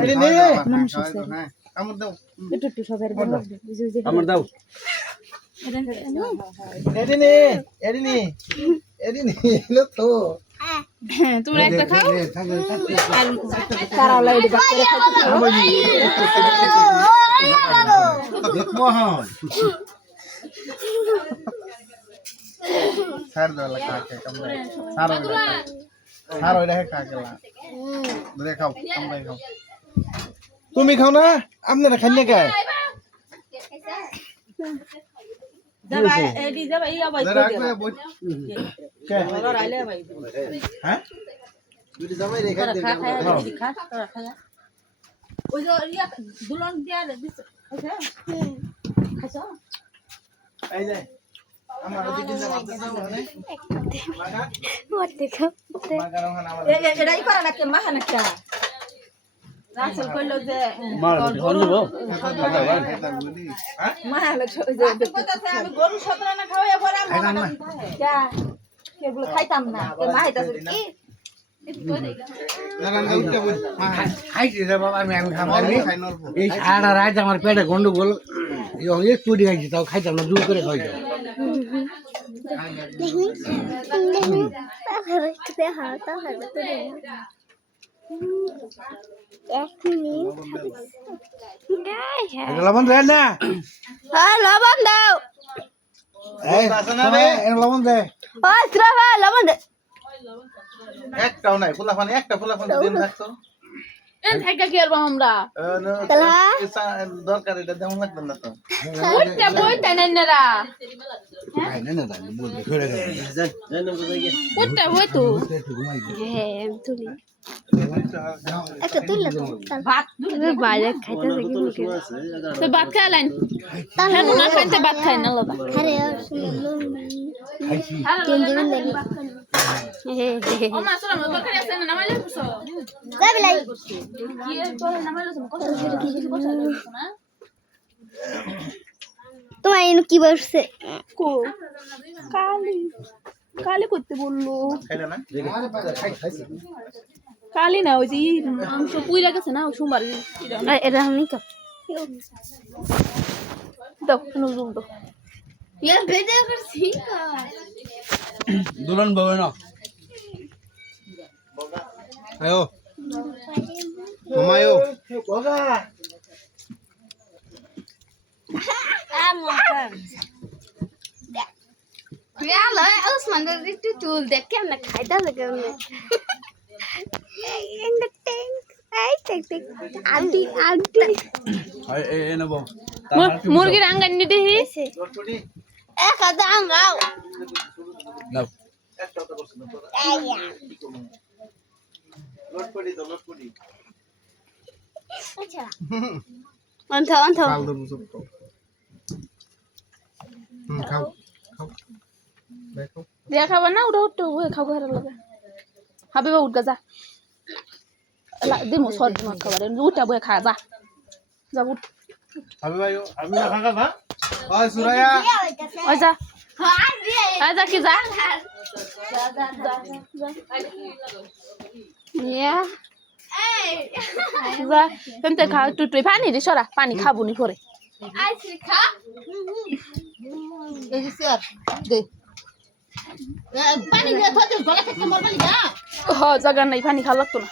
এডি নে হ্যাঁ কামড় দাও একটু সবার আমার দাও এডি নে এলো তো তোমরা একটা খাও আর তারাও লাইডি বাক করে দেখবো হ্যাঁ ছাড় দাও লাগা কে কামড়া ছাড় ওইটা খা গেলা ধরে খাও কামড়াই খাও তুমি খাও না আপনারা খান না গায় যাবা এডি যাবা এই আবাই ধরে রাখবে কে ঘর আইলে ভাই হ্যাঁ দুটি জামাই রেখে দে খা খা তোরা খা ওই যে ইয়া দুলন দিয়া দিছ আচ্ছা খাইছো এই যে আমার দিকে জামা দাও মানে মতে খাও মাগারো খানা আমার এটাই করা নাকি মাখা নাকি রাসেল কইলো যে মার হল দেবো মাখা লাগছে ওই যে আমি গরু সতরা না খাওয়া পরে আমি যা কেগুলো খাইতাম না কে মাইতাছে কি খাইছি রে বাবা আমি খাবো এই সারা রাত আমার পেটে গন্ডগোল এই চুরি খাইছি তাও খাইতাম না জোর করে খাইতাম লবণ দেয় না লবণ দাও লবণ দে ও শ্রাবা লবণ দে একটাও নাই ফুলাফান একটা ফুলাফান দিন থাকতো এন থাকা কি আর আমরা দরকার এটা যেমন লাগবে না তো ওইটা বইটা নাই না রা ওইটা বই তো হ্যাঁ তুলি একটা তুললে তো ভাত বাইরে খাইতে থাকি মুখে তো ভাত খাইলেন তাহলে না খাইতে ভাত খাই না লবা আরে তিন দিন লাগি ও মা সোনা মা বকরি আছে না মাইলে কুছো যাবি লাই কি এর পরে না মাইলে কত কিছু কথা না তোমার এনে কি বসছে কো কালি কালি করতে বললো খাইলে না কালি না ওই যে মাংস পুইরা গেছে না সোমবার এটা আমি তো দাও নুজুম তো ये वीडियो कर सीखा দুলন বউ না আয়ো মামায়ো বগা यार उस्मान दे टूल देख के हमने खाइदा लगे हमने in the tank I take aunty aunty এ নেব মুরগির আঙ্গান নি দেহি লটপটি एक आधा अंगाओ নাও একটা কথা বলছ না आया লটপটি তো লটপটি अच्छा अंथा কাল দেব সব তো খাও খাও দেখো দেখাবা না উঠো উঠো ওই খাও ঘরে লাগে হাবিবা উঠ যা লা দিমু সর দিমু খাবার উঠা বই খা যা যা উঠ আবে ভাই আমি না খাগা ভা ওই সুরায়া ওই যা हां যা কি যা या যা তেনতে খা তুই তুই পানি দি সরা পানি খাবো নি পরে आई खा এই স্যার দে पानी दे थोड़े गला থেকে মরবালি যা হ জায়গা নাই পানি খাওয়া লাগতো না